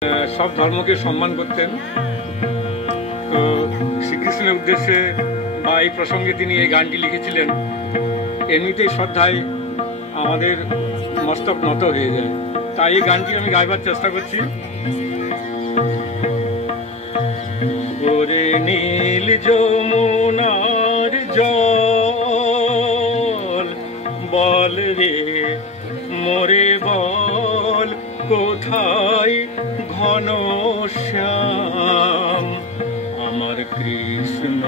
সব ধর্মকে সম্মান করতেন। তো শ্রীকৃষ্ণের উদ্দেশ্যে বা এই প্রসঙ্গে তিনি এই গানটি লিখেছিলেন। এমনিতেই শ্রদ্ধায় আমাদের মস্তক নত হয়ে যায়, তাই এই গানটি আমি গাইবার চেষ্টা করছি। ওরে নীল যমুনার জল, বল রে মোরে বল, কোথায় ঘনশ্যাম আমার কৃষ্ণ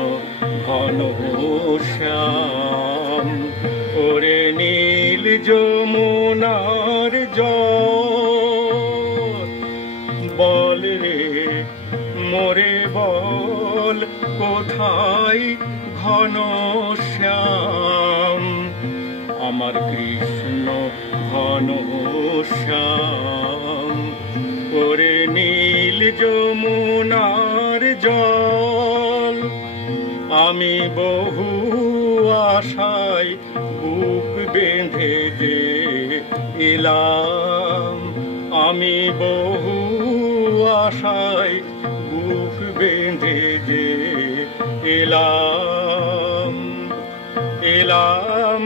ঘনশ্যাম। ওরে নীল যমুনার জল, বল রে মোরে বল, কোথায় ঘনশ্যাম আমার কৃষ্ণ ঘনশ্যাম। ওরে নীল যমুনার জল, আমি বহু আশায় বুক বেঁধে যে এলাম, আমি বহু আশায় বুক বেঁধে যে এলাম, এলাম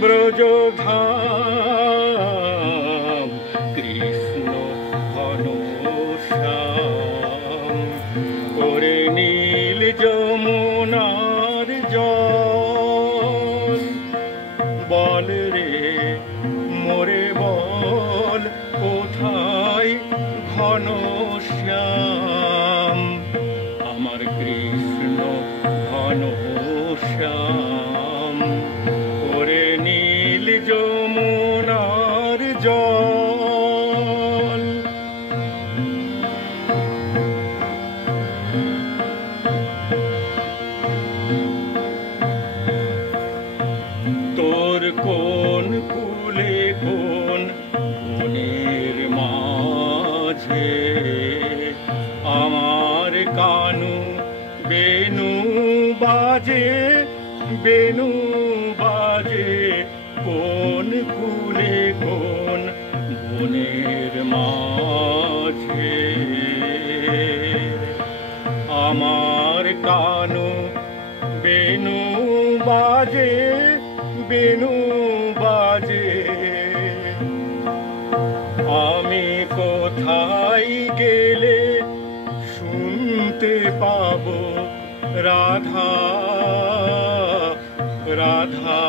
ব্রজধাম কৃষ্ণ ঘনশ্যাম। ওরে নীল যমুনার জল, বল রে মোরে বল, কোথায় ঘনশ্যাম আমার কৃষ্ণ ঘনশ্যাম। ওরে নীল যমুনার জল, তোর কোন কুলে কোন বনের মাঝে আমার কানু বেনু বাজে, বেনু বাজে কোন কুলে কোন বনের মাঝে। আমার কানু বেনু বাজে, বেনু বাজে, আমি কোথায় গেলে শুনতে পাবো রাধা, রাধা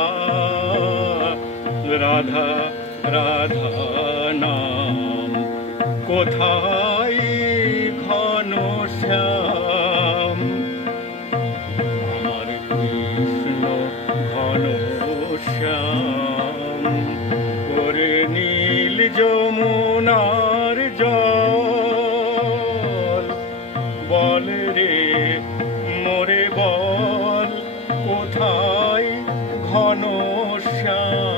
রাধা রাধা নাম, কোথায় ঘনশ্যাম আমার কৃষ্ণ ঘনশ্যাম। ওরে নীল যমুনার জল, বল রে মোরে বল, কোথায় ঘনশ্যাম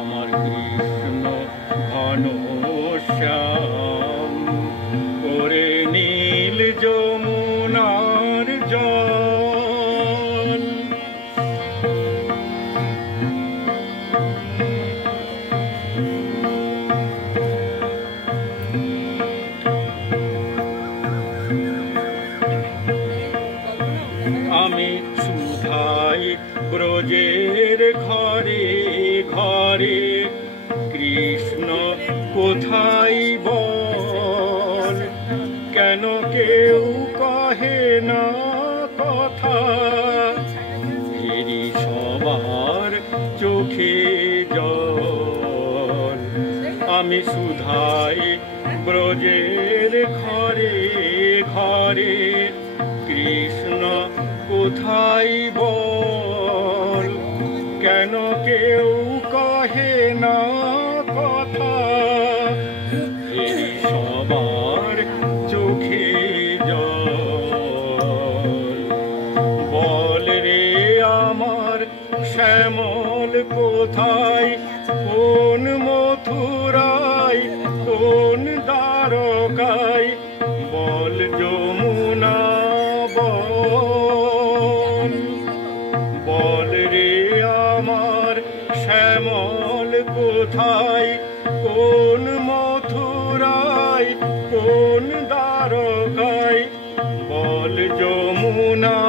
আমার কৃষ্ণ ঘনশ্যাম। ওরে নীল যমুনার জল, আমি সুধাই ব্রজের ঘরে ঘরে, কৃষ্ণ কোথায় বল, কেন কেউ কহে না কথা, ফেরি সবার চোখে জল। আমি সুধাই ব্রজের ঘরে ঘরে, কৃষ্ণ কোথায় বল, কেন কেউ কহে না কথা, এই সবার চোখে জল। বল রে আমার শ্যামল কোথায়, কোন মথুরায় কোন দ্বারকায়, বল যমুনা বল, বল রে আমার শ্যামল কোথায়, কোন মথুরায় কোন দ্বারকায় বল যমুনা